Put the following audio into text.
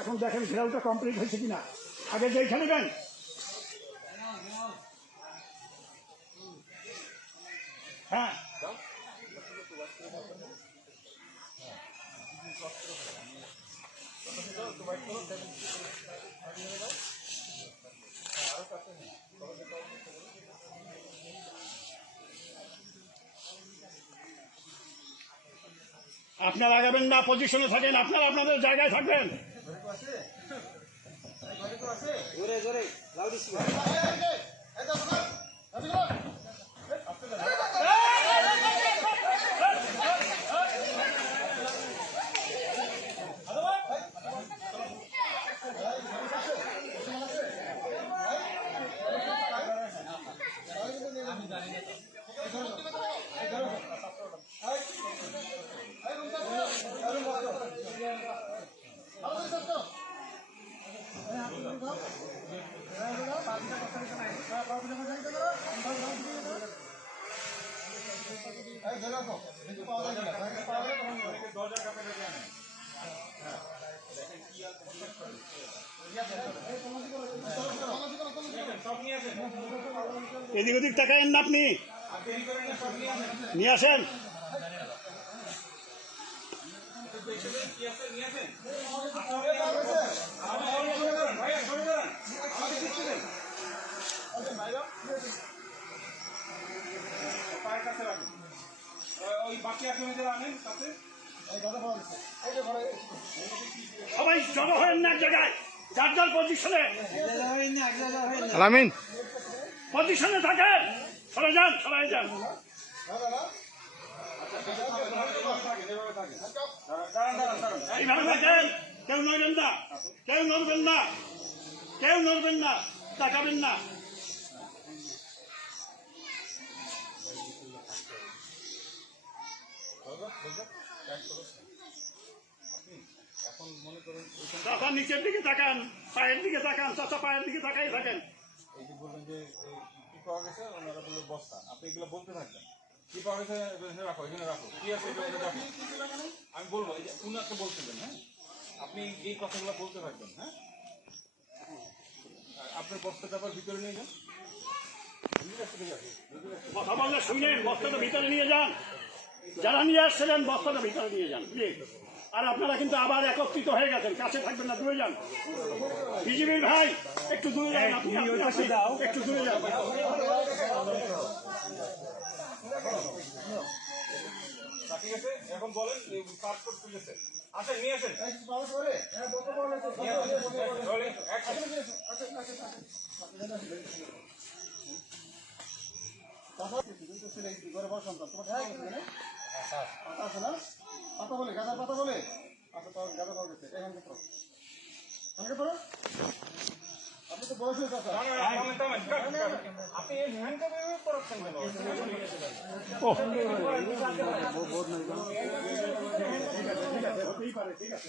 এখন দেখেন ঘেরাওটা কমপ্লিট হয়েছে কিনা। আগে দেখে নেবেন। হ্যাঁ, আপনারা আগাবেন না, পজিশনে থাকেন, আপনারা আপনাদের জায়গায় থাকবেন। এদিক ওদিক তাকায়েন না, আপনি নিয়ে আসেন। সবাই জড়ো হয়েন না এক জায়গায়, যার যার পজিশনে আলামিন পজিশনে থাকেন। সরে যান, সরাই যান। এইভাবে থাকেন, কেউ নড়বেন না, কেউ নড়বেন না, কেউ নড়বেন না, তাকাবেন না। চাচা নিচের দিকে তাকান, পায়ের দিকে তাকান, চাচা পায়ের দিকে তাকাই থাকেন। এই যে বলবেন যে কি পাওয়া গেছে, ওনারা বললো বস্তা, আপনি এগুলো বলতে থাকবেন। কি পাওয়া গেছে রাখো, এখানে রাখো, কি আছে রাখো। আমি বলবো, এই যে উনাকে বলতেছেন, হ্যাঁ, আপনি এই কথাগুলো বলতে থাকবেন। হ্যাঁ, আপনার বস্তাটা আবার ভিতরে নিয়ে যান, কথা বললে শুনেন, বস্তাটা ভিতরে নিয়ে যান। যারা নিয়ে আসছিলেন বস্তাটা ভিতরে নিয়ে যান। আর আপনারা কিন্তু আবার একত্রিত হয়ে গেছেন, কাছে থাকবেন না, দূরে যান। বিজিবির ভাই একটু দূরে যান, আপনি একটু দূরে যান। ঠিক আছে, এখন বলেন কাজ করতে গেছে, আসেন নিয়ে আসেন। পাতা বলে গাঁদার পাতা বলে, আচ্ছা তো গাঁদা পাওয়া গেছে, এখানকে পড়ো, এখানকে পড়ো। আপনি তো বয়স হয়ে গেছে, আপনি হ্যান্ডটা পড়াচ্ছেন কেন? ঠিক আছে।